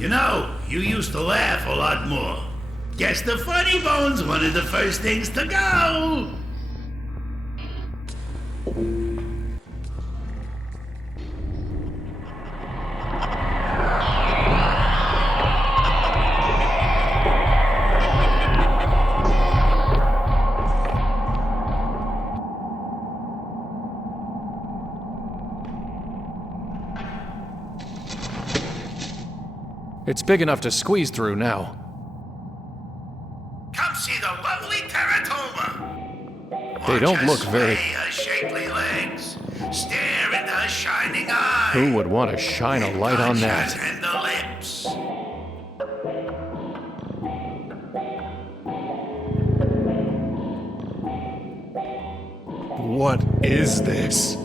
You know, you used to laugh a lot more. Guess the funny bone's one of the first things to go. It's big enough to squeeze through now. Come see the lovely teratoma. They don't look very... Her shapely legs. Stare into her shining eyes. Who would want to shine a light on that? And the lips. What is this?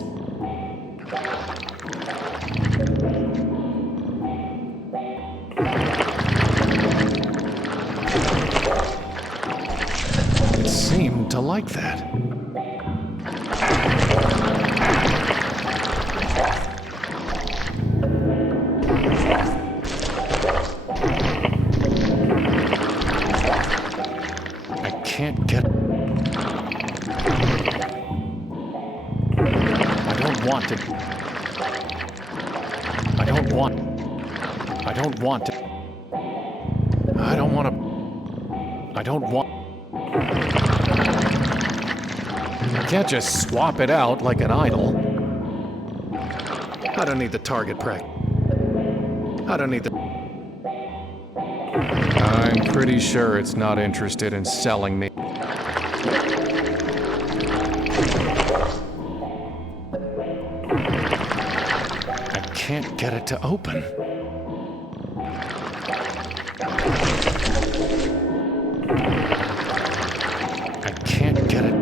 It seemed to like that. I can't get... I don't want to. I don't want to. I don't want to. I don't want... I can't just swap it out like an idol. I don't need the target practice. I don't need the... I'm pretty sure it's not interested in selling me. I can't get it to open. I can't get it.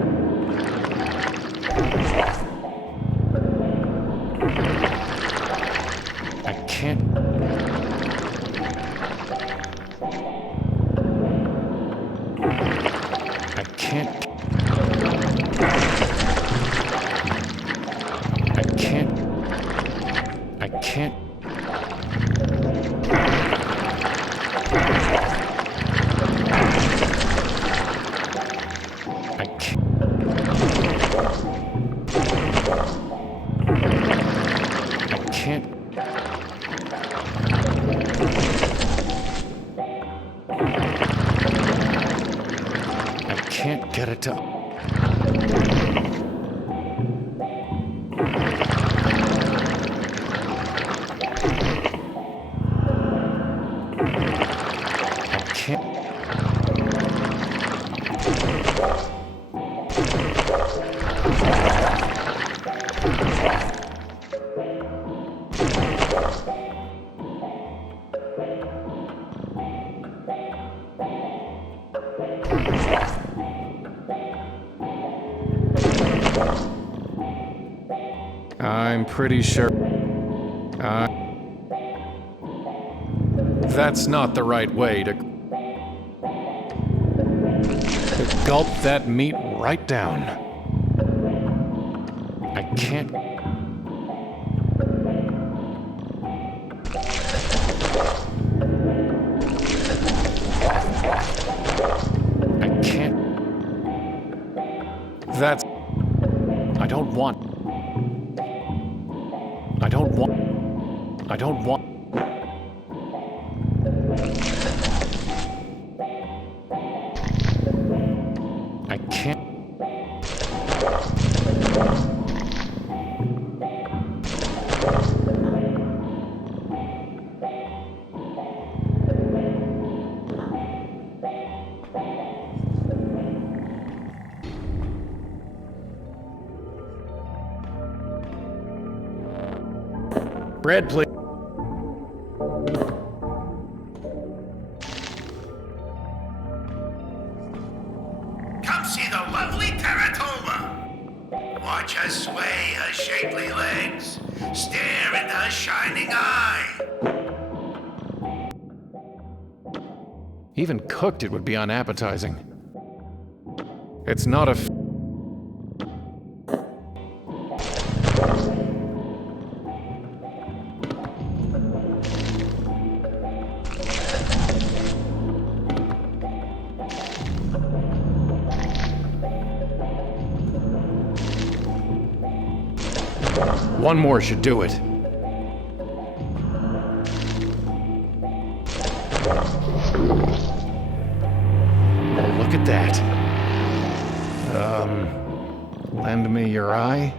I can't. I can't. I can't. I can't. I can't. I can't. I can't get it to... I can't... I'm pretty sure... That's not the right way to gulp that meat right down. I can't... I can't... That's... I don't want... I don't want... I don't want... I can't... Bread, please. Come see the lovely teratoma. Watch her sway her shapely legs. Stare into her shining eye. Even cooked, it would be unappetizing. It's not a... One more should do it. Oh, look at that. Lend me your eye?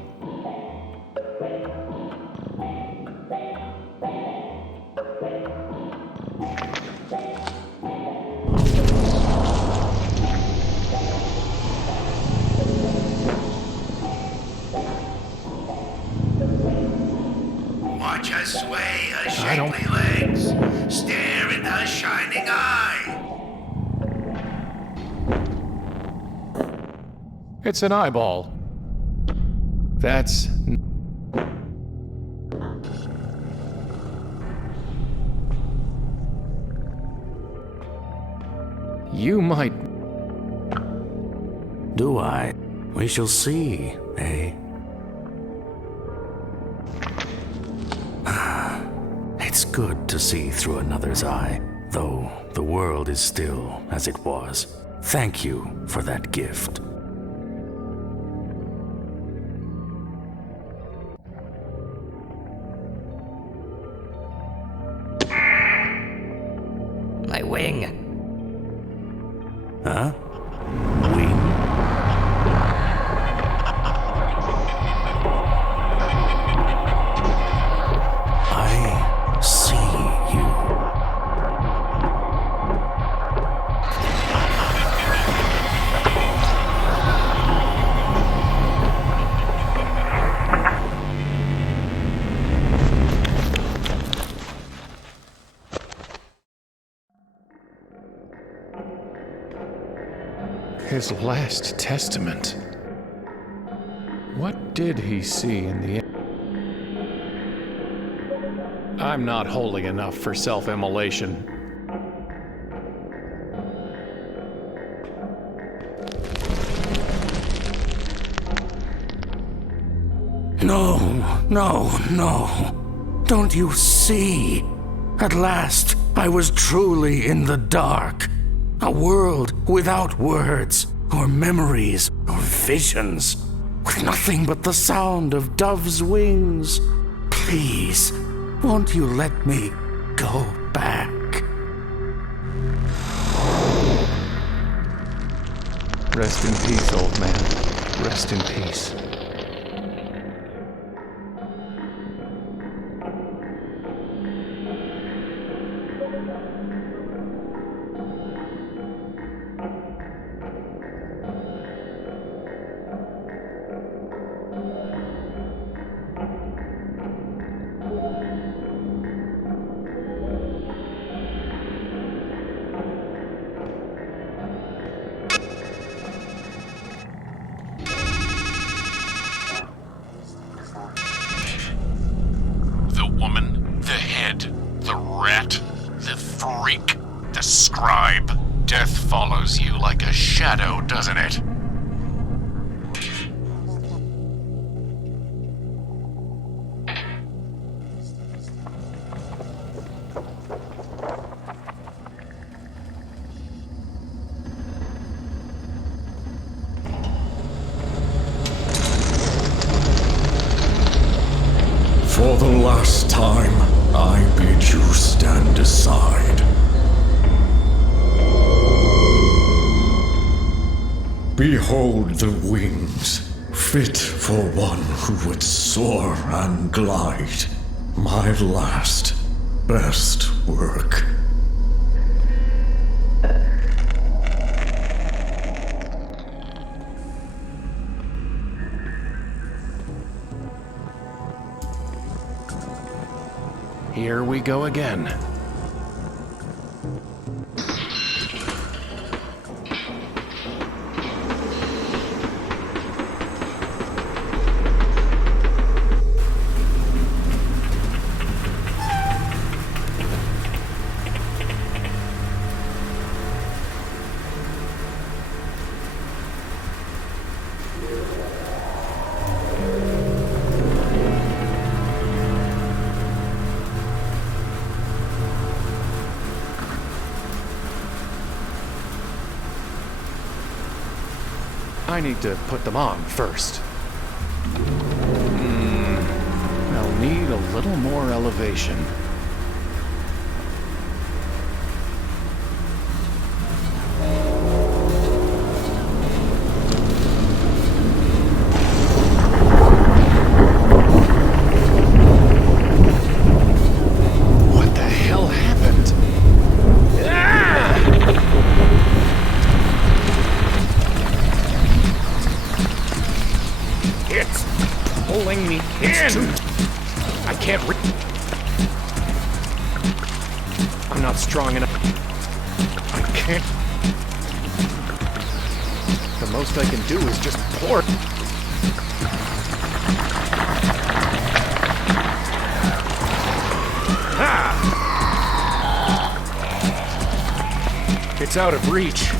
Watch her sway her shapely legs. Stare into her shining eye. It's an eyeball. That's... You might... Do I? We shall see, eh? It's good to see through another's eye, though the world is still as it was. Thank you for that gift. My wing. Huh? Wing? I see you. His last testament. What did he see in the end? I'm not holy enough for self-immolation. No, no, no. Don't you see? At last, I was truly in the dark. A world without words, or memories, or visions. With nothing but the sound of doves' wings. Please, won't you let me go back? Rest in peace, old man. Rest in peace. Death follows you like a shadow, doesn't it? For the last time, I bid you stand aside. Behold the wings, fit for one who would soar and glide. My last, best work. Here we go again. I need to put them on first. a little more elevation. What the hell happened? It's pulling me in! I can't I'm not strong enough. I can't. The most I can do is just pour. It's out of reach.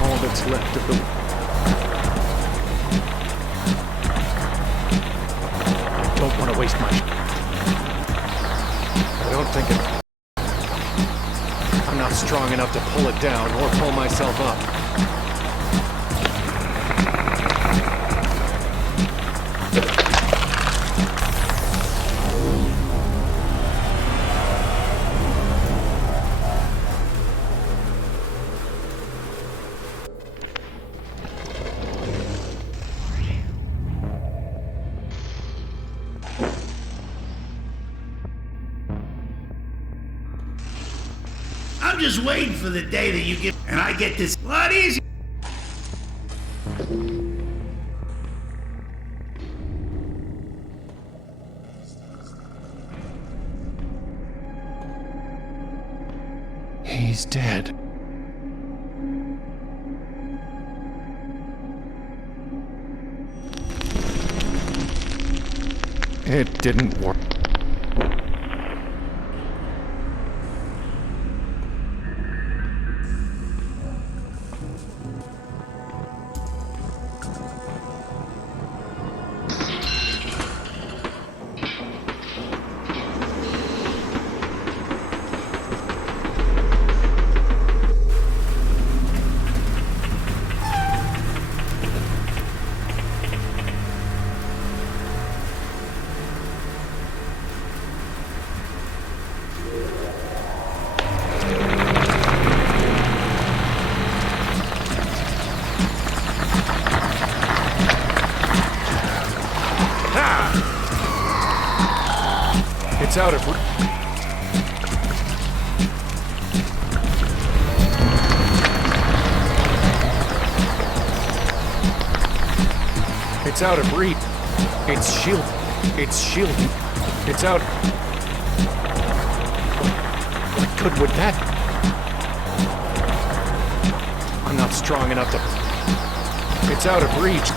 All that's left of the... Don't want to waste my... I don't think it... I'm not strong enough to pull it down or pull myself up. I'm just waiting for the day that you get, and I get this a lot easier. He's dead. It didn't work. It's out of... It's out of reach. It's shield. It's shielding. It's out. What good would that... I'm not strong enough to... It's out of reach.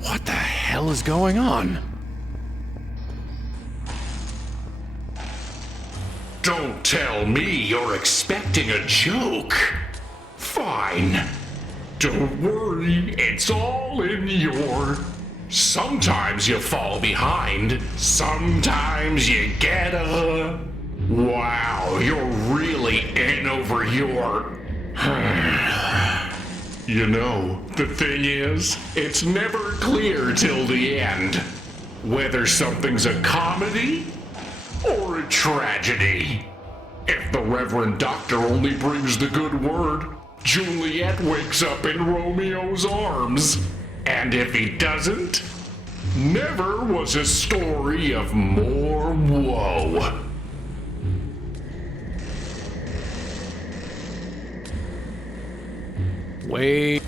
What the hell is going on? Don't tell me you're expecting a joke. Fine. Don't worry, it's all in your... Sometimes you fall behind, sometimes you get a... Wow, you're really in over your... You know, the thing is, it's never clear till the end whether something's a comedy or a tragedy. If the Reverend Doctor only brings the good word, Juliet wakes up in Romeo's arms. And if he doesn't, never was a story of more woe. Wait.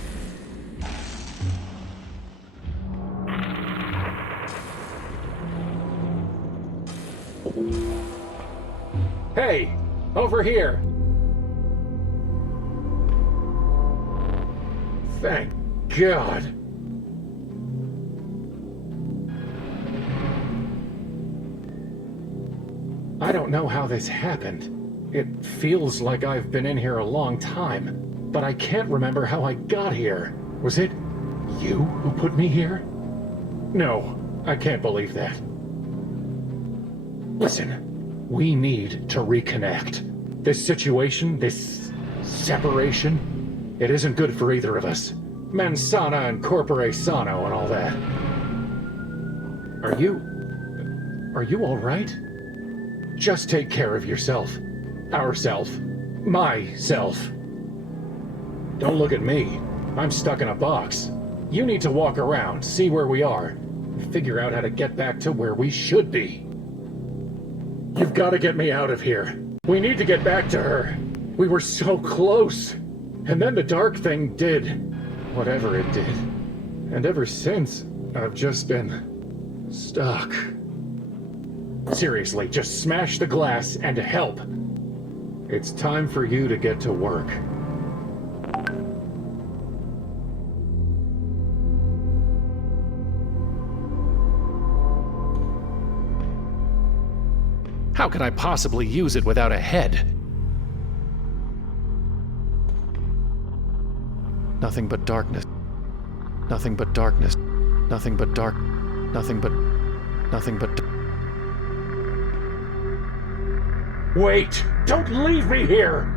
Hey, Over here! Thank God. I don't know how this happened. It feels like I've been in here a long time, but I can't remember how I got here. Was it you who put me here? No, I can't believe that. Listen, we need to reconnect. This situation, this separation, it isn't good for either of us. Mens sana and corpore sano and all that. Are you all right? Just take care of yourself. Ourself. Myself. Don't look at me. I'm stuck in a box. You need to walk around, see where we are, and figure out how to get back to where we should be. You've got to get me out of here. We need to get back to her. We were so close. And then the dark thing did whatever it did. And ever since, I've just been stuck. Seriously, just smash the glass and help. It's time for you to get to work. How can I possibly use it without a head? Nothing but darkness. Nothing but darkness. Nothing but dark. Nothing but... Wait! Don't leave me here!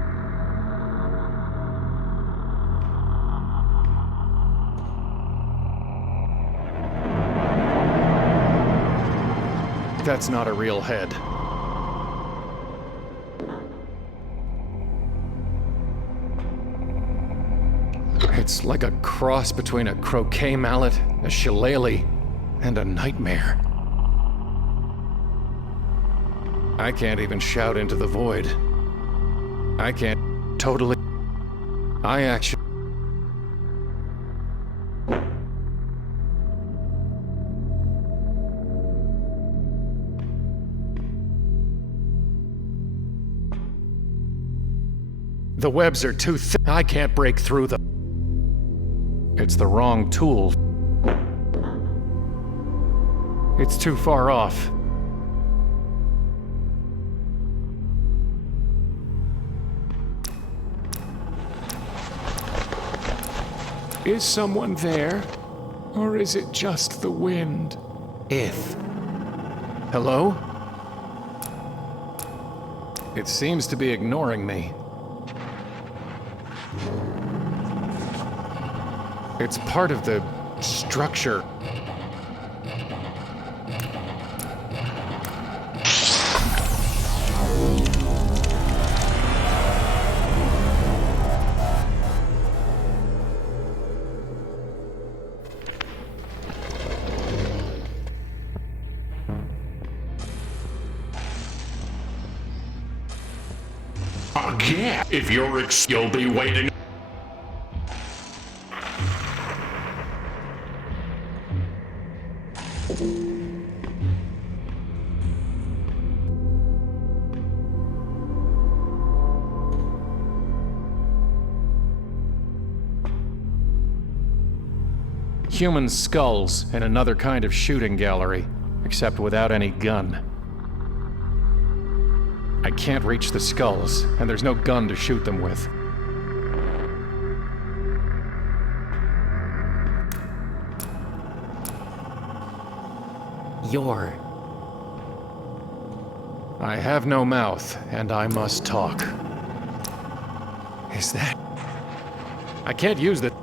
That's not a real head. It's like a cross between a croquet mallet, a shillelagh, and a nightmare. I can't even shout into the void. I can't totally... I actually... The webs are too thick. I can't break through them. It's the wrong tool. It's too far off. Is someone there? Or is it just the wind? Hello? It seems to be ignoring me. It's part of the structure. Again, if you'll be waiting. Human skulls in another kind of shooting gallery, except without any gun. I can't reach the skulls, and there's no gun to shoot them with. I have no mouth, and I must talk. Is that... I can't use the...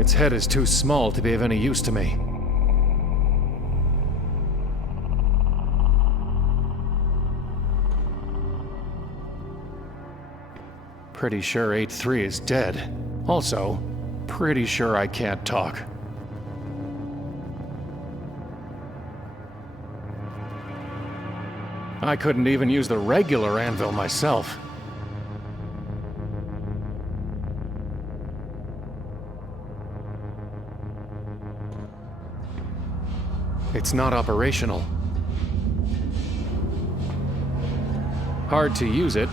Its head is too small to be of any use to me. Pretty sure 8-3 is dead. Also, pretty sure I can't talk. I couldn't even use the regular anvil myself. It's not operational. Hard to use it.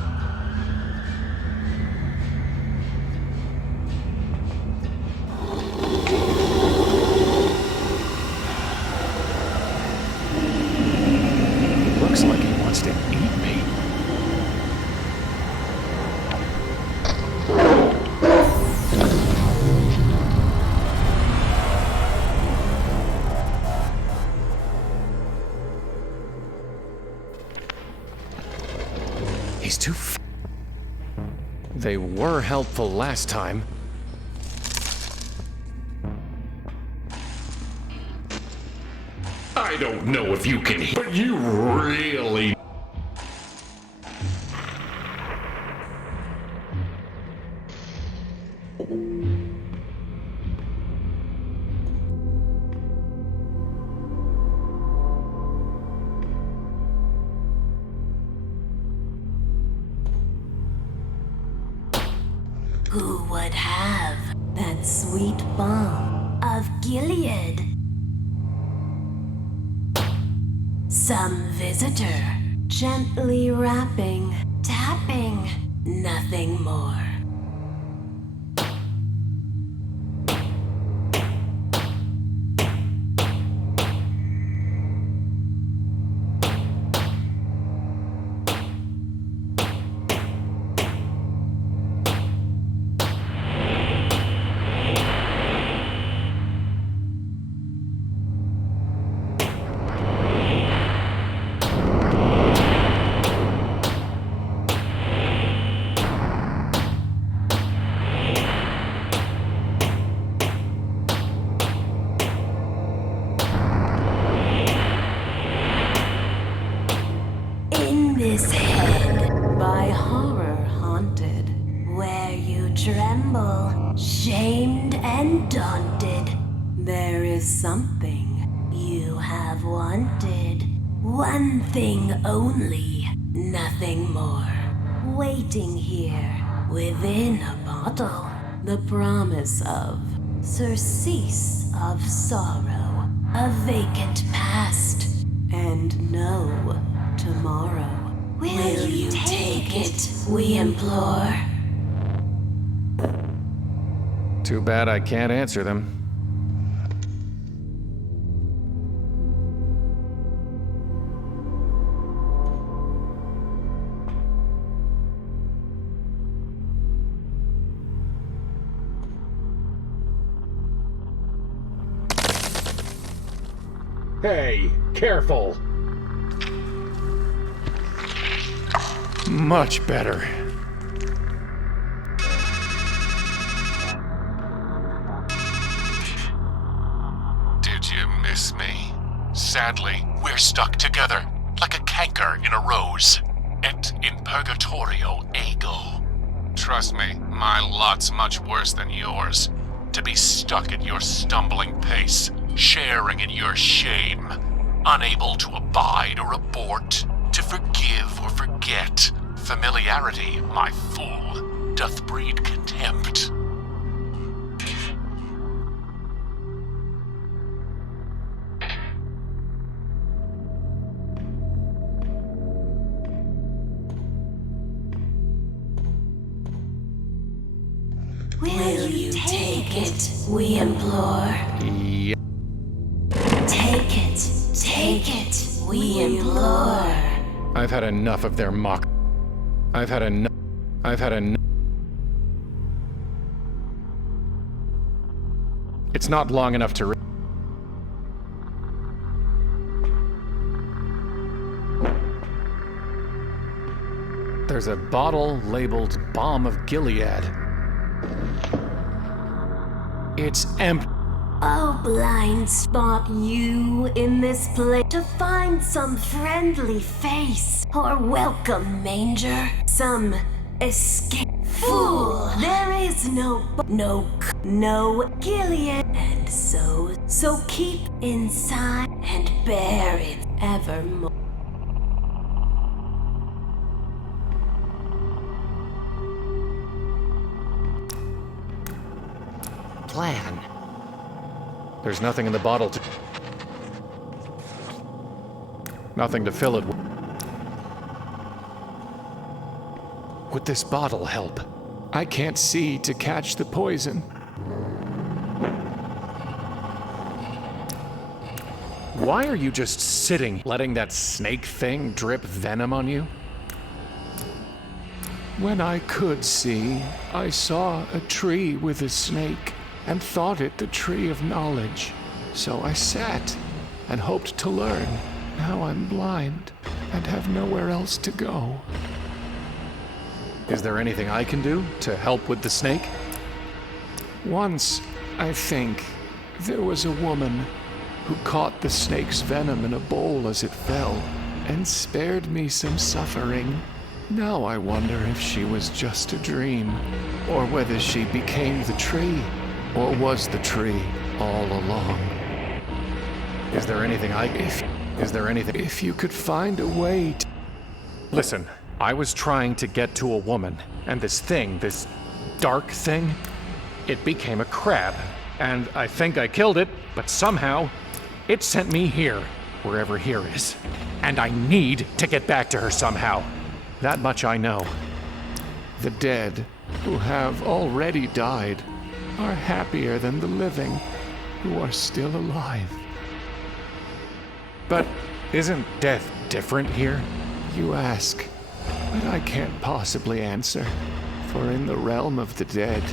Looks like he wants to eat me. He's too They were helpful last time. I don't know if you can hear, but you really... Who would have that sweet balm of Gilead? Some visitor, gently rapping, tapping, nothing more. This head by horror haunted, where you tremble, shamed and daunted, there is something you have wanted. One thing only, nothing more. Waiting here, within a bottle, the promise of surcease of sorrow, a vacant past, and no tomorrow. Will you take it, we implore? Too bad I can't answer them. Hey, careful! Much better. Did you miss me? Sadly, we're stuck together, like a canker in a rose. Et in purgatorio ego. Trust me, my lot's much worse than yours. To be stuck at your stumbling pace, sharing in your shame, unable to abide or abort, to forgive or forget. Familiarity, my fool, doth breed contempt. Will you take it, we implore? Yep. Take it, we implore. I've had enough of their mock. I've had enough. It's not long enough to There's a bottle labeled Balm of Gilead. It's empty. Oh, blind spot you in this place to find some friendly face or welcome manger, some escape. Fool, there is no Gilead, and so keep inside and bear it evermore. Plan. There's nothing in the bottle to... Nothing to fill it with. Would this bottle help? I can't see to catch the poison. Why are you just sitting, letting that snake thing drip venom on you? When I could see, I saw a tree with a snake and thought it the tree of knowledge. So I sat and hoped to learn. Now I'm blind and have nowhere else to go. Is there anything I can do to help with the snake? Once, I think, there was a woman who caught the snake's venom in a bowl as it fell and spared me some suffering. Now I wonder if she was just a dream, or whether she became the tree, or was the tree all along. Is there anything if you could find a way to... Listen, I was trying to get to a woman, and this dark thing, it became a crab, and I think I killed it, but somehow, it sent me here, wherever here is. And I need to get back to her somehow. That much I know. The dead, who have already died, are happier than the living, who are still alive. But isn't death different here? You ask, but I can't possibly answer. For in the realm of the dead,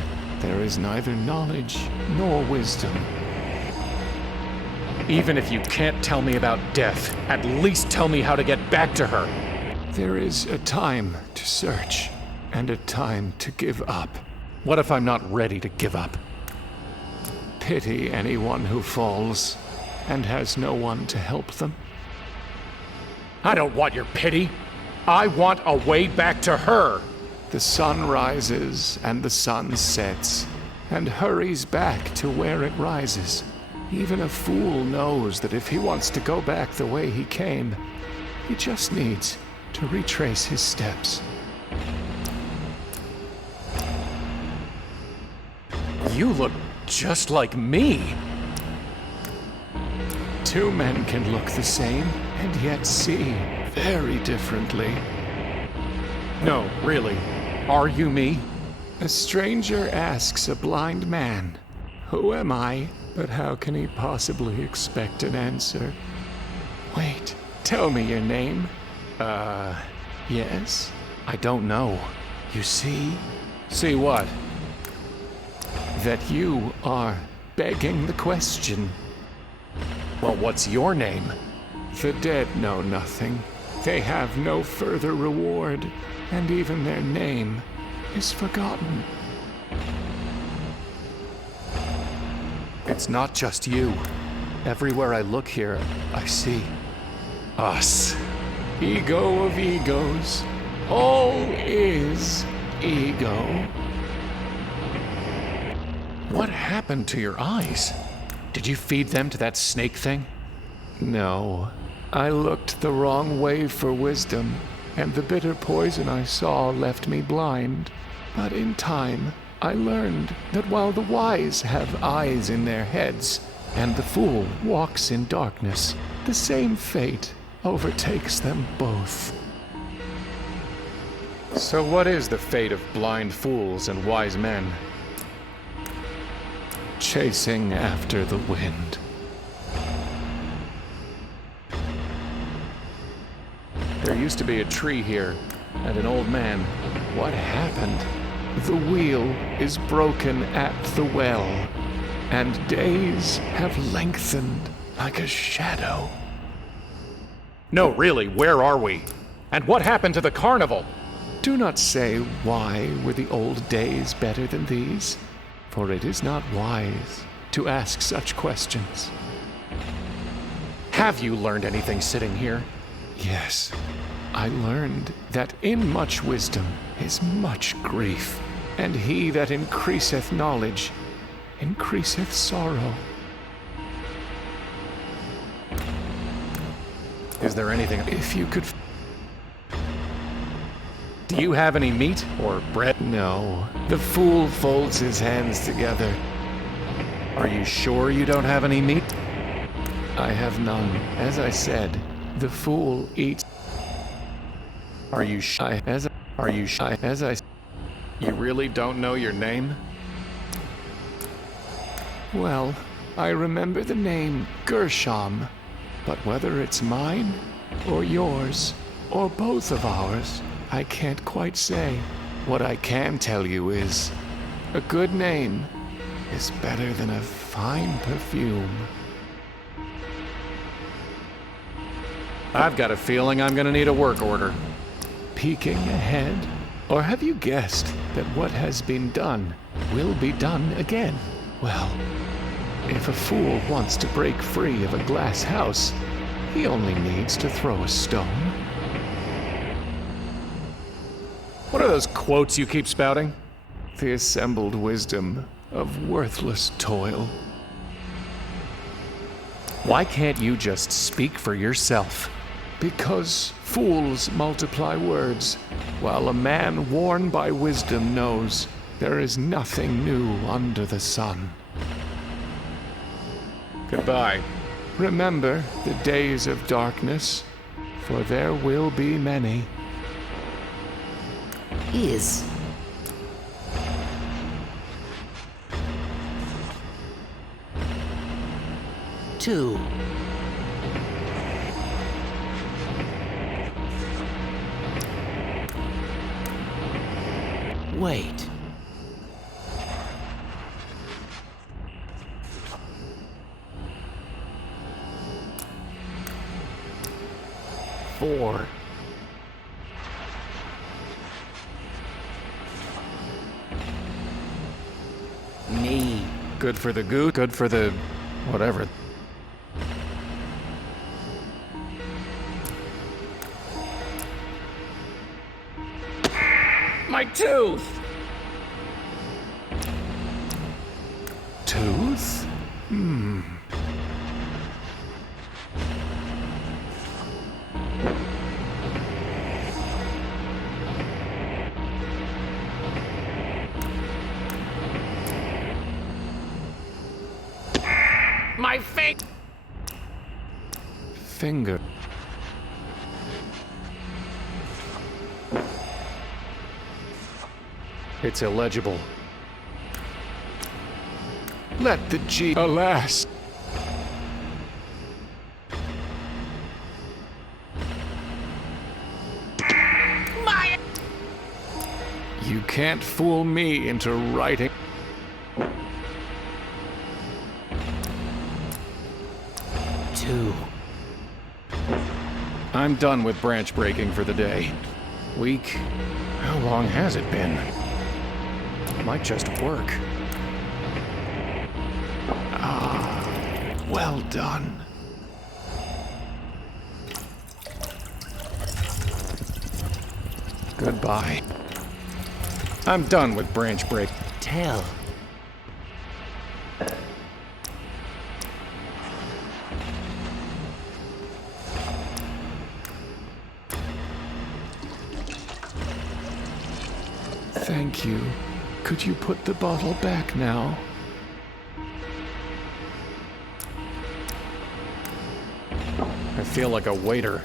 there is neither knowledge nor wisdom. Even if you can't tell me about death, at least tell me how to get back to her. There is a time to search, and a time to give up. What if I'm not ready to give up? Pity anyone who falls, and has no one to help them. I don't want your pity. I want a way back to her. The sun rises and the sun sets, and hurries back to where it rises. Even a fool knows that if he wants to go back the way he came, he just needs to retrace his steps. You look just like me. Two men can look the same and yet see very differently. No, really. Are you me? A stranger asks a blind man, "Who am I?" But how can he possibly expect an answer? Wait, tell me your name. Yes? I don't know. You see? See what? That you are begging the question. Well, what's your name? The dead know nothing. They have no further reward, and even their name is forgotten. It's not just you. Everywhere I look here, I see us. Ego of egos. All is ego. What happened to your eyes? Did you feed them to that snake thing? No. I looked the wrong way for wisdom, and the bitter poison I saw left me blind. But in time, I learned that while the wise have eyes in their heads, and the fool walks in darkness, the same fate overtakes them both. So what is the fate of blind fools and wise men? Chasing after the wind. There used to be a tree here, and an old man. What happened? The wheel is broken at the well, and days have lengthened like a shadow. No, really, where are we? And what happened to the carnival? Do not say why were the old days better than these, for it is not wise to ask such questions. Have you learned anything sitting here? Yes, I learned that in much wisdom is much grief, and he that increaseth knowledge increaseth sorrow. Is there anything? If you could... Do you have any meat or bread? No. The fool folds his hands together. Are you sure you don't have any meat? I have none. As I said, the fool eats. Are you shy? You really don't know your name? Well, I remember the name Gershom, but whether it's mine, or yours, or both of ours, I can't quite say. What I can tell you is, a good name is better than a fine perfume. I've got a feeling I'm gonna need a work order. Peeking ahead? Or have you guessed that what has been done will be done again? Well, if a fool wants to break free of a glass house, he only needs to throw a stone. What are those quotes you keep spouting? The assembled wisdom of worthless toil. Why can't you just speak for yourself? Because fools multiply words, while a man worn by wisdom knows there is nothing new under the sun. Goodbye. Remember the days of darkness, for there will be many. Is. Two. Wait. Four. Me. Good for the goose, good for the... whatever. My tooth! Tooth? My fake! Finger. It's illegible. Let the G... Alas! My... You can't fool me into writing. Two. I'm done with branch breaking for the day. Week? How long has it been? Might just work. Well done. Goodbye. I'm done with branch break. Tell. Thank you. Could you put the bottle back now? I feel like a waiter.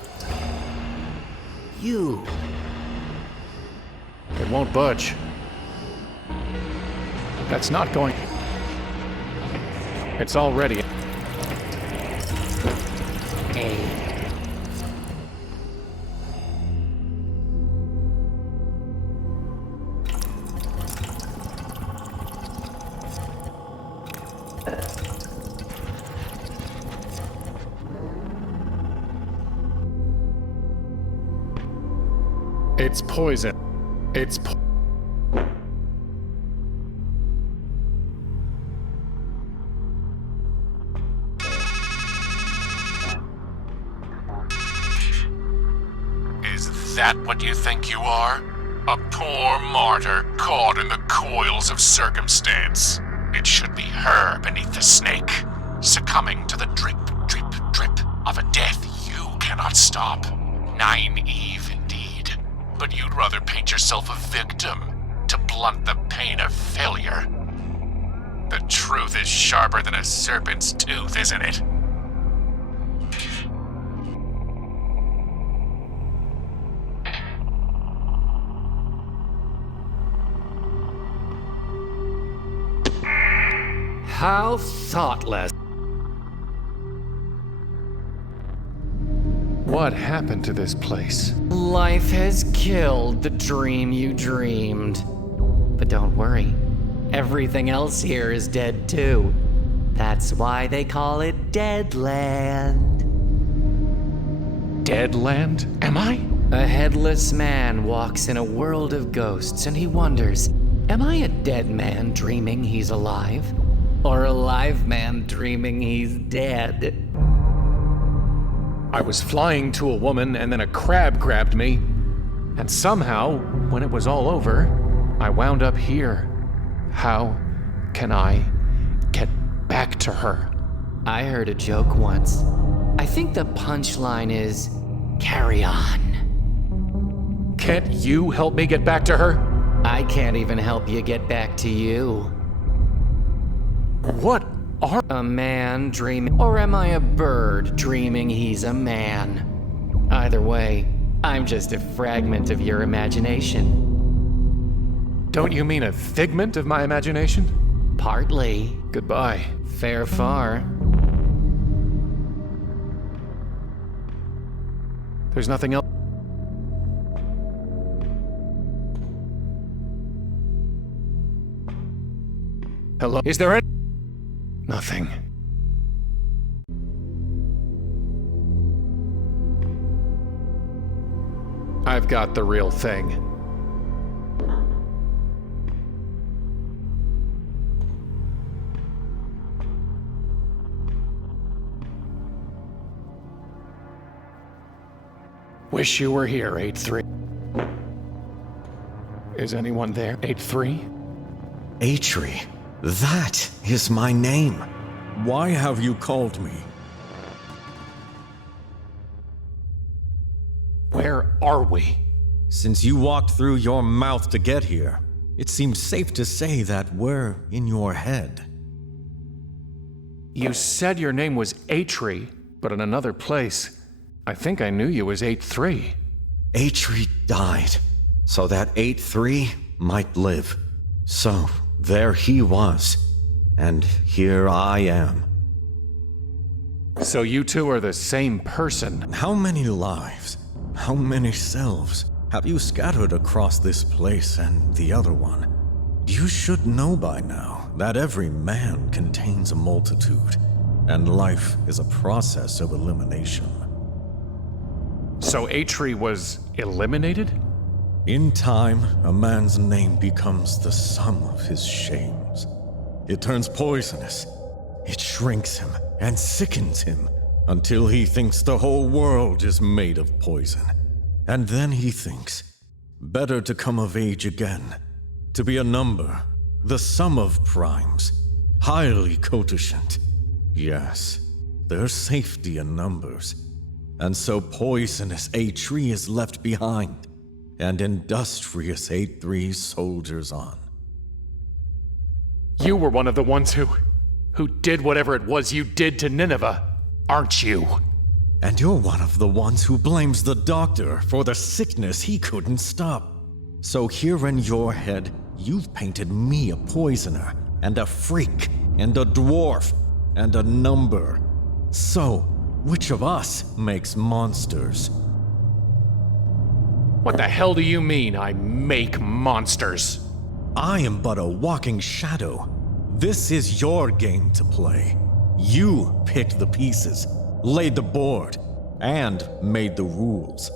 You. It won't budge. That's not going... It's already... A. It's poison. It's that what you think you are? A poor martyr caught in the coils of circumstance. It should be her beneath the snake, succumbing to the drip, drip, drip of a death you cannot stop. Naive indeed, but you'd rather paint yourself a victim to blunt the pain of failure. The truth is sharper than a serpent's tooth, isn't it? How thoughtless. What happened to this place? Life has killed the dream you dreamed. But don't worry, everything else here is dead too. That's why they call it Deadland. Deadland? Am I? A headless man walks in a world of ghosts and he wonders, am I a dead man dreaming he's alive? Or a live man dreaming he's dead? I was flying to a woman and then a crab grabbed me. And somehow, when it was all over, I wound up here. How can I get back to her? I heard a joke once. I think the punchline is, carry on. Can't you help me get back to her? I can't even help you get back to you. What are... A man dreaming, or am I a bird dreaming he's a man? Either way, I'm just a fragment of your imagination. Don't you mean a figment of my imagination? Partly. Goodbye. Fair far. There's nothing else. Hello? Is there any... Nothing. I've got the real thing. Wish you were here, 8-3. Is anyone there, 8-3? Atri, that is my name. Why have you called me? Where are we? Since you walked through your mouth to get here, it seems safe to say that we're in your head. You said your name was Atri, but in another place. I think I knew you as 8-3. Atri died, so that 8-3 might live. So, there he was, and here I am. So you two are the same person. How many lives, how many selves have you scattered across this place and the other one? You should know by now that every man contains a multitude, and life is a process of elimination. So Atri was eliminated? In time, a man's name becomes the sum of his shames. It turns poisonous. It shrinks him and sickens him until he thinks the whole world is made of poison. And then he thinks, better to come of age again, to be a number, the sum of primes, highly cototient. Yes, there's safety in numbers. And so poisonous Atri is left behind, and industrious 8-3 soldiers on. You were one of the ones who did whatever it was you did to Nineveh, aren't you? And you're one of the ones who blames the doctor for the sickness he couldn't stop. So here in your head, you've painted me a poisoner, and a freak, and a dwarf, and a number. So, which of us makes monsters? What the hell do you mean, I make monsters? I am but a walking shadow. This is your game to play. You picked the pieces, laid the board, and made the rules.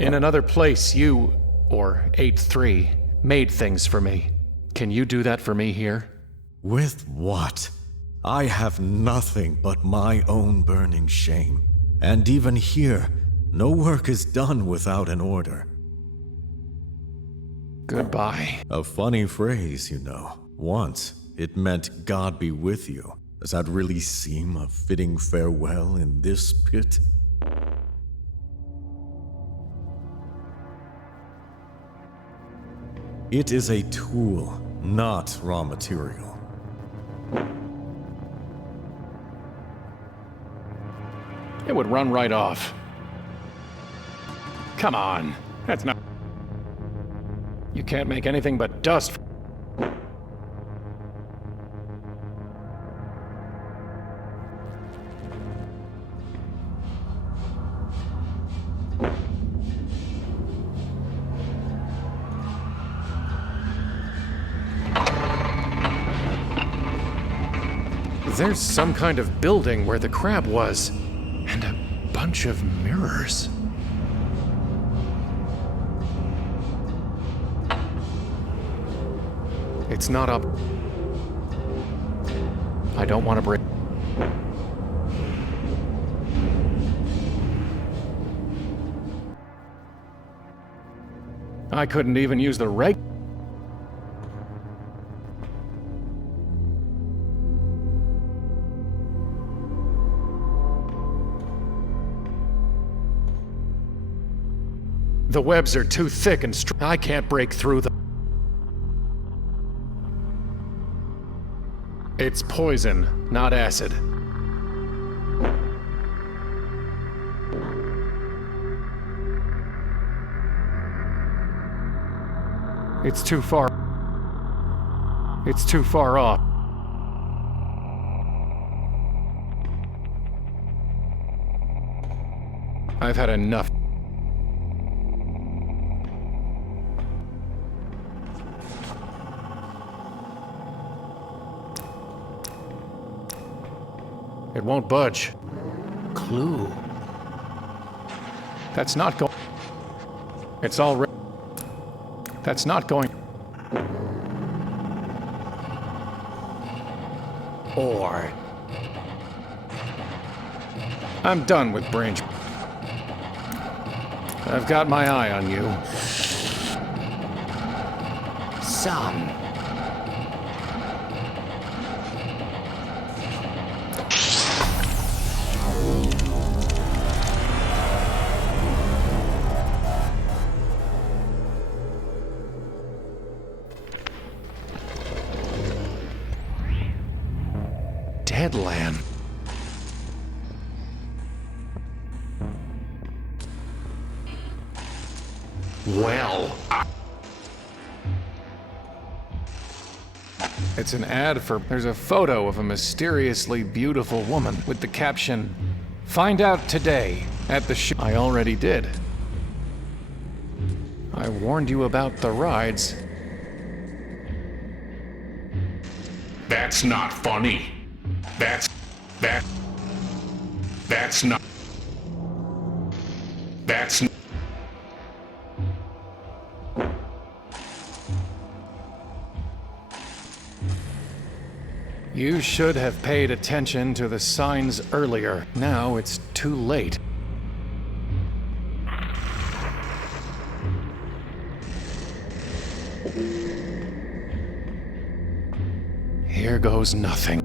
In another place, you, or 8-3, made things for me. Can you do that for me here? With what? I have nothing but my own burning shame. And even here, No work is done without an order. Goodbye. A funny phrase, you know. Once, it meant God be with you. Does that really seem a fitting farewell in this pit? It is a tool, not raw material. It would run right off. Come on, that's not... You can't make anything but dust. There's some kind of building where the crab was, and a bunch of mirrors. It's not up. I don't want to break. I couldn't even use the reg. The webs are too thick and I can't break through them. It's poison, not acid. It's too far. It's too far off. I've had enough. It won't budge. Clue. That's not going. It's already. That's not going. Or. I'm done with brains. I've got my eye on you. Son. Deadland. Well, It's an ad for... There's a photo of a mysteriously beautiful woman with the caption, "Find out today at the show." I already did. I warned you about the rides. that's not funny. That's not. That's not. You should have paid attention to the signs earlier. Now it's too late. Here goes nothing.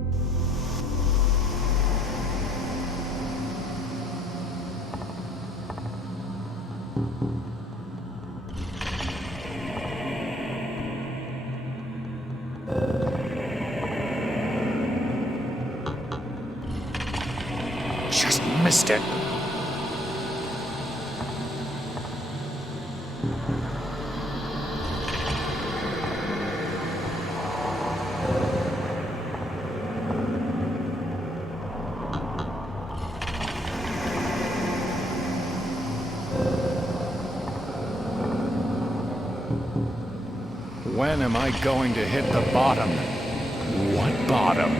Just missed it. When am I going to hit the bottom? What bottom?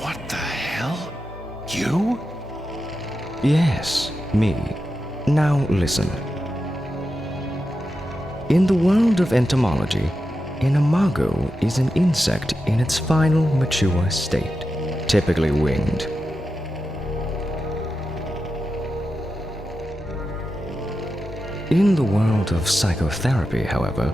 What the hell? You? Yes, me. Now listen. In the world of entomology, an imago is an insect in its final mature state. typically winged. In the world of psychotherapy, however,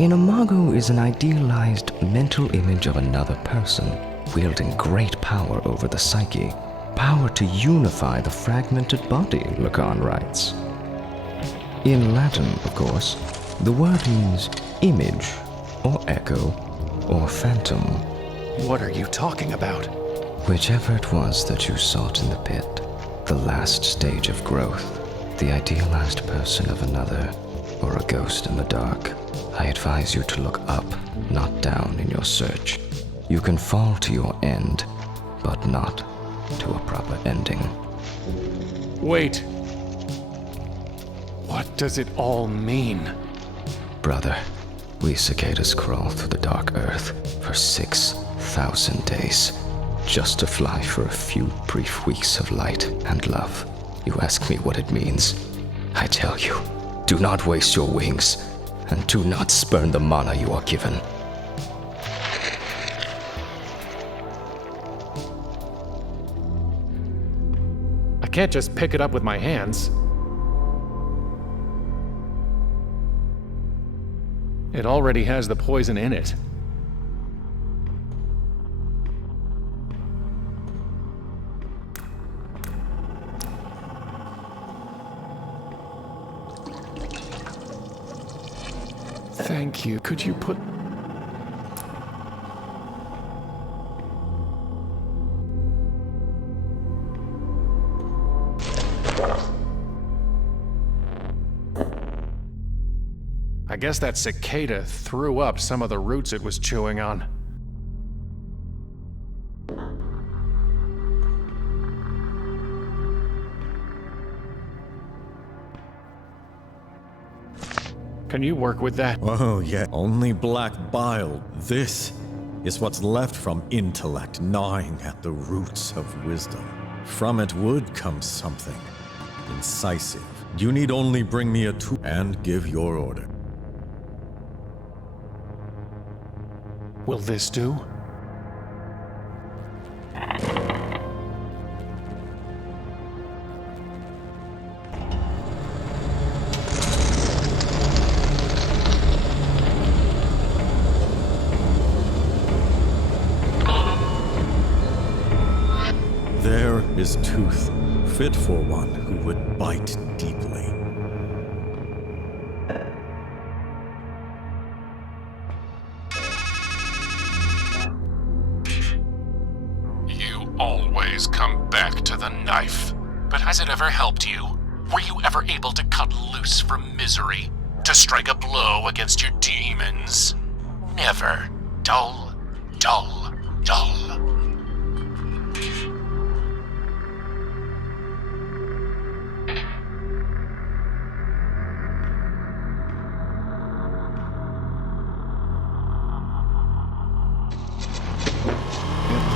an imago is an idealized mental image of another person, wielding great power over the psyche. Power to unify the fragmented body, Lacan writes. In Latin, of course, the word means image, or echo, or phantom. What are you talking about? Whichever it was that you sought in the pit, the last stage of growth, the idealized person of another, or a ghost in the dark, I advise you to look up, not down in your search. You can fall to your end, but not to a proper ending. Wait. What does it all mean? Brother, we cicadas crawl through the dark earth for 6,000 days, just to fly for a few brief weeks of light and love. You ask me what it means. I tell you, do not waste your wings, and do not spurn the mana you are given. I can't just pick it up with my hands. It already has the poison in it. Thank you. Could you put... I guess that cicada threw up some of the roots it was chewing on. Can you work with that? Oh, yeah. Only black bile. This is what's left from intellect gnawing at the roots of wisdom. From it would come something incisive. You need only bring me a tool and give your order. Will this do? There is tooth, fit for one who would bite deeply. You always come back to the knife. But has it ever helped you? Were you ever able to cut loose from misery? To strike a blow against your demons? Never. Dull, dull, dull.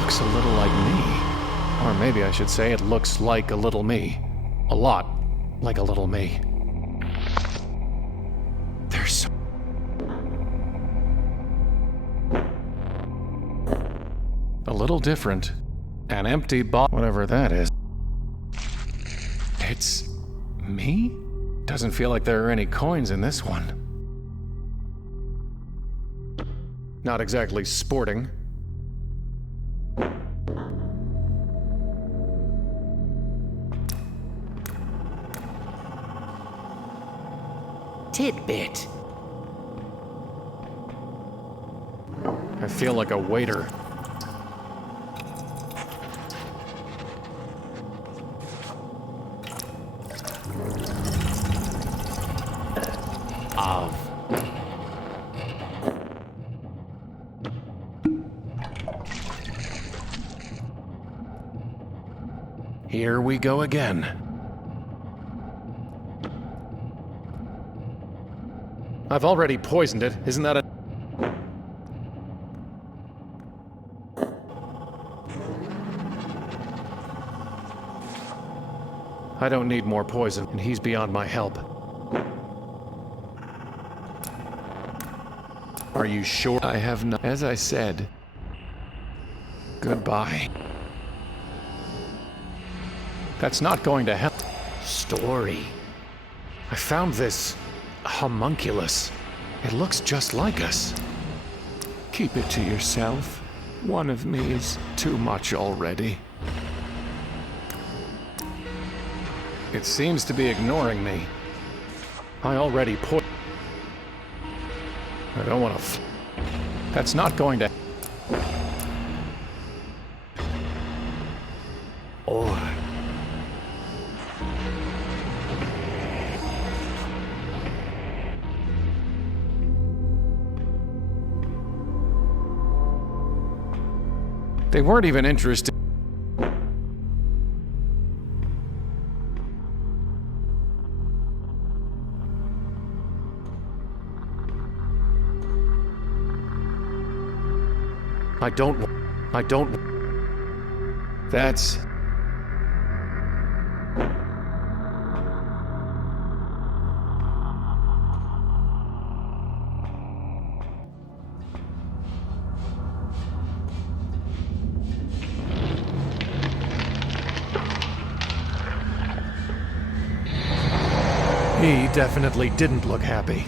Looks a little like me. Or maybe I should say it looks like a little me. A lot like a little me. There's so... a little different. An empty bottle, whatever that is. It's me? Doesn't feel like there are any coins in this one. Not exactly sporting. Tidbit. I feel like a waiter. Here we go again. I've already poisoned it. Isn't that a... I don't need more poison, and he's beyond my help. Are you sure? I have not... As I said, goodbye. That's not going to help. Story. I found this homunculus. It looks just like us. Keep it to yourself. One of me is too much already. It seems to be ignoring me. I already put... I don't want to... That's not going to... Or... They weren't even interested. I don't. That's... He definitely didn't look happy.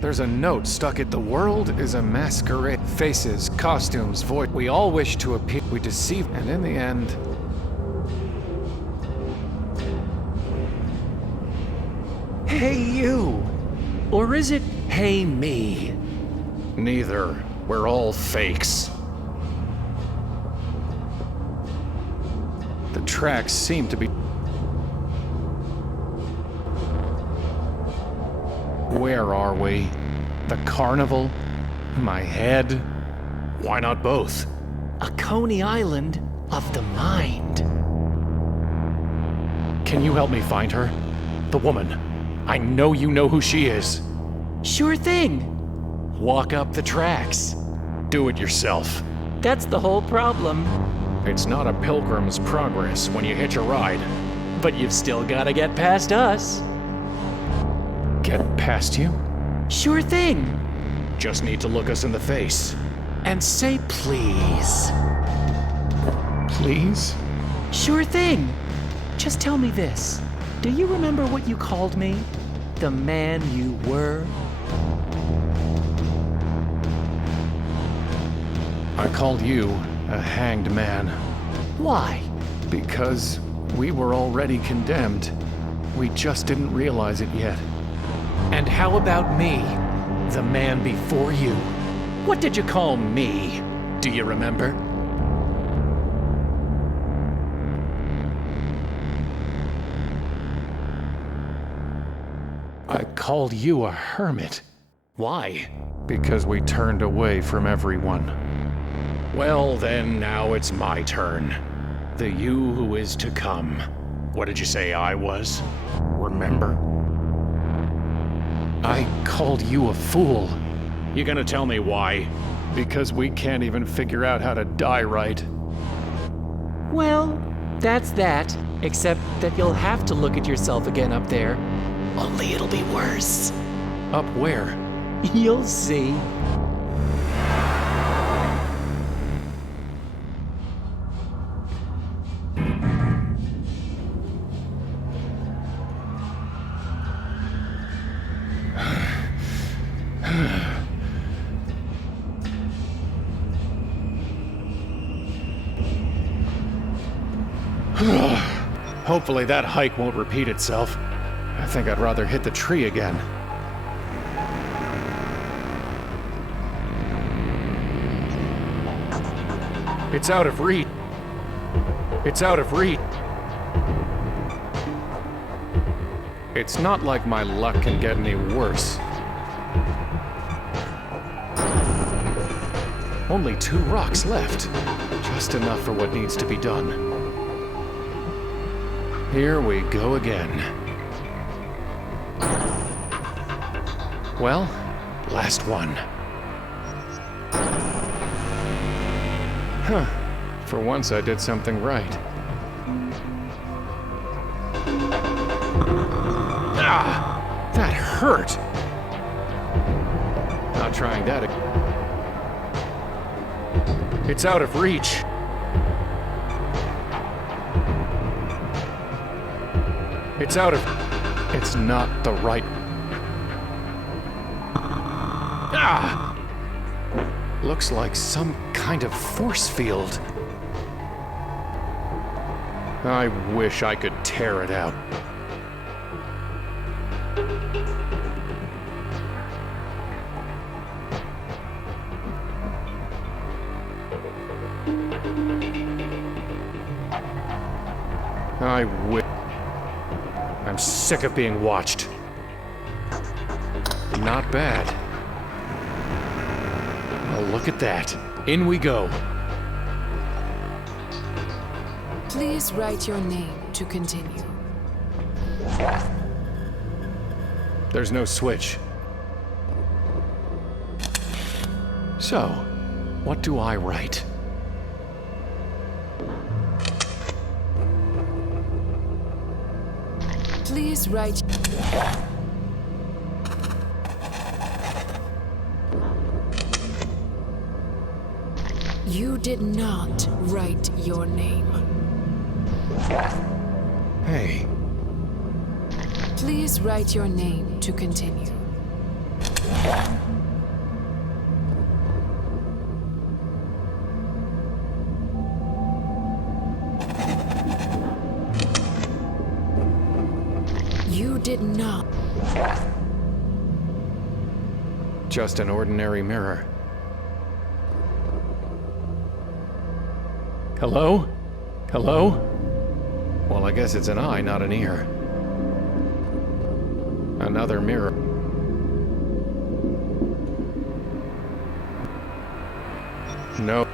There's a note stuck at the world is a masquerade. Faces, costumes, voice. We all wish to appear. We deceive, and in the end... Hey you! Or is it, hey me? Neither. We're all fakes. The tracks seem to be... Where are we? The carnival? My head? Why not both? A Coney Island of the mind. Can you help me find her? The woman. I know you know who she is. Sure thing. Walk up the tracks. Do it yourself. That's the whole problem. It's not a pilgrim's progress when you hitch a ride. But you've still gotta get past us. Get past you? Sure thing. Just need to look us in the face. And say please. Please? Sure thing. Just tell me this. Do you remember what you called me? The man you were? I called you a hanged man. Why? Because we were already condemned. We just didn't realize it yet. And how about me? The man before you? What did you call me? Do you remember? I called you a hermit. Why? Because we turned away from everyone. Well then, now it's my turn. The you who is to come. What did you say I was? Remember? I called you a fool. You gonna tell me why? Because we can't even figure out how to die right. Well, that's that. Except that you'll have to look at yourself again up there. Only it'll be worse. Up where? You'll see. Hopefully that hike won't repeat itself. I think I'd rather hit the tree again. It's out of reach. It's out of reach. It's not like my luck can get any worse. Only 2 rocks left. Just enough for what needs to be done. Here we go again. Well, last one. Huh. For once I did something right. Ah! That hurt! Not trying that again. It's out of reach. It's out of... It's not the right... Ah! Looks like some kind of force field. I wish I could tear it out. I'm sick of being watched. Not bad. Well, look at that. In we go. Please write your name to continue. There's no switch. So, what do I write? Please write... You did not write your name. Hey. Please write your name to continue. You did not. Just an ordinary mirror. Hello? Hello? Well, I guess it's an eye, not an ear. Another mirror. No.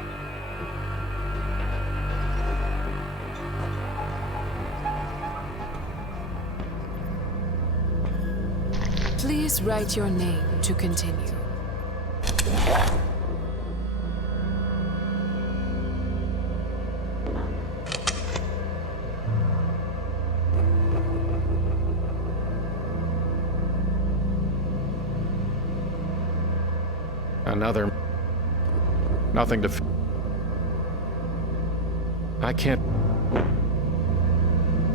Please write your name to continue. Another... Nothing to... I can't...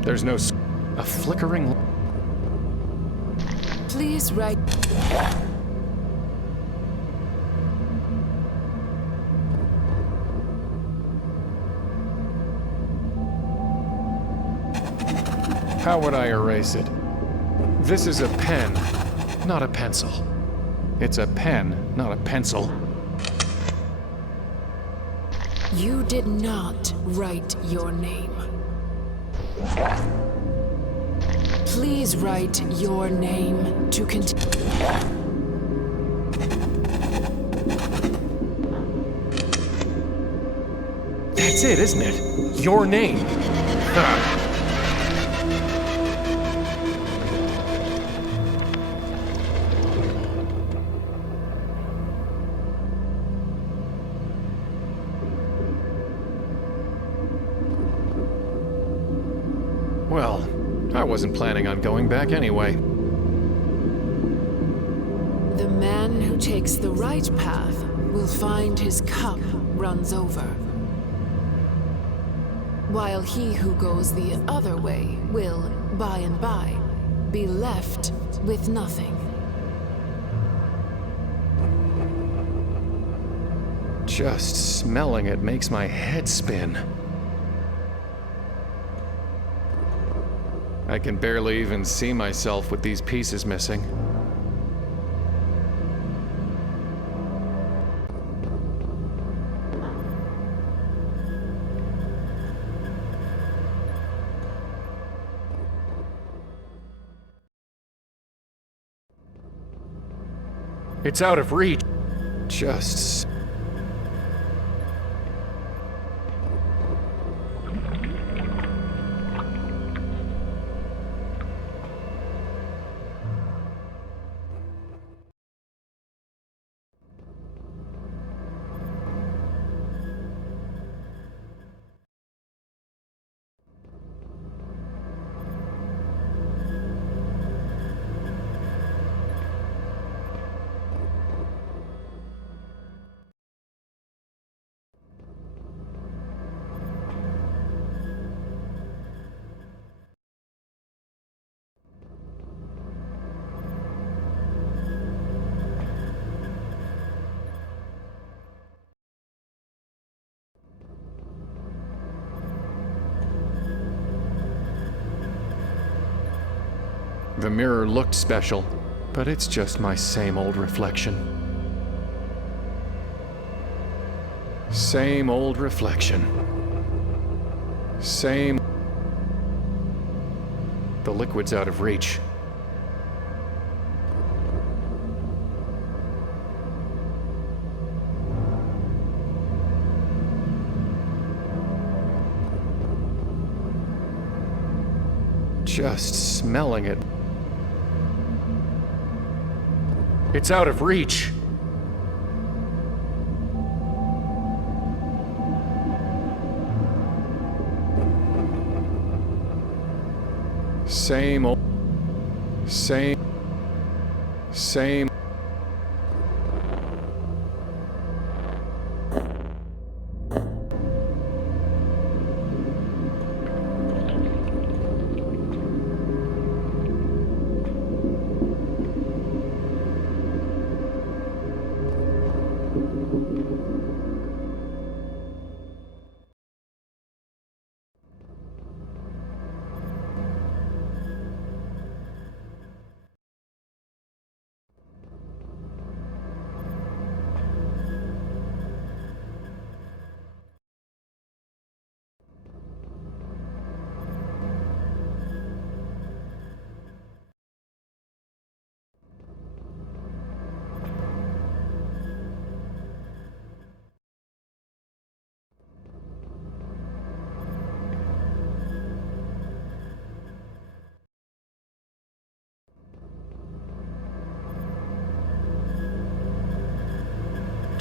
There's no... A flickering... Please write... How would I erase it? This is a pen, not a pencil. It's a pen, not a pencil. You did not write your name. Please write your name to continue. That's it, isn't it? Your name. Huh. Well, I wasn't planning on going back anyway. The man who takes the right path will find his cup runs over, while he who goes the other way will, by and by, be left with nothing. Just smelling it makes my head spin. I can barely even see myself with these pieces missing. It's out of reach. Just... The mirror looked special, but it's just my same old reflection. Same old reflection. Same. The liquid's out of reach. Just smelling it. It's out of reach. Same old. Same.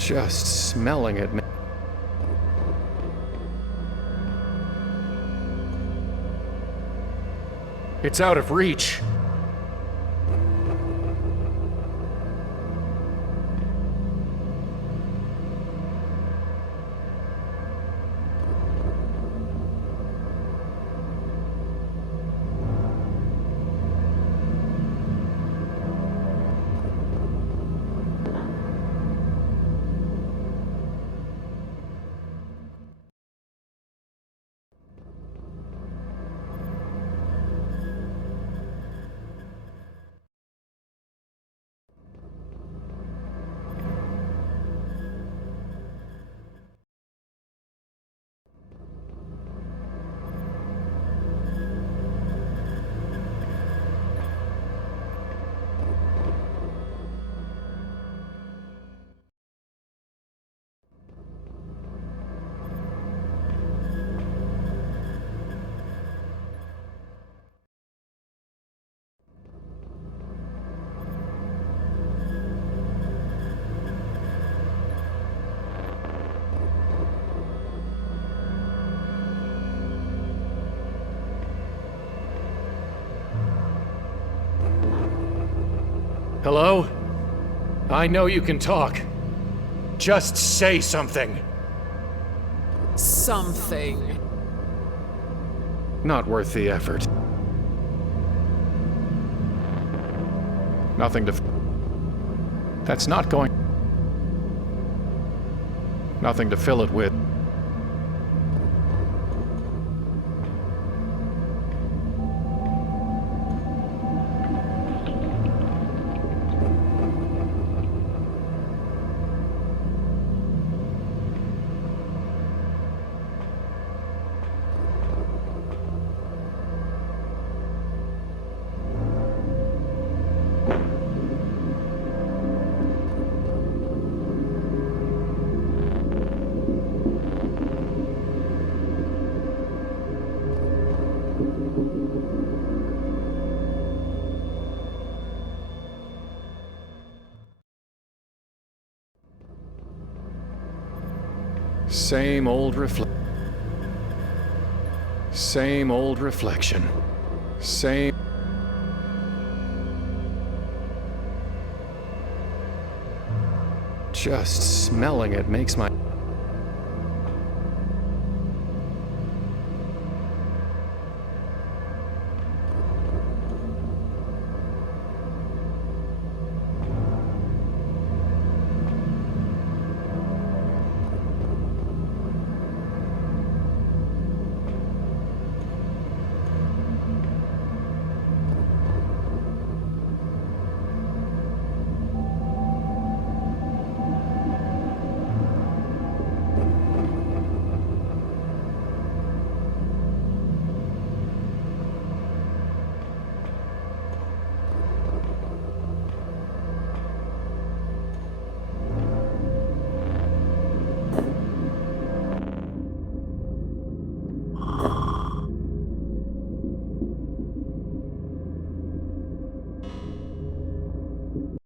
Just smelling it. It's out of reach. Hello? I know you can talk. Just say something. Something. Not worth the effort. Nothing to... That's not going... Nothing to fill it with. Same old Same old reflection. Same... Just smelling it makes my...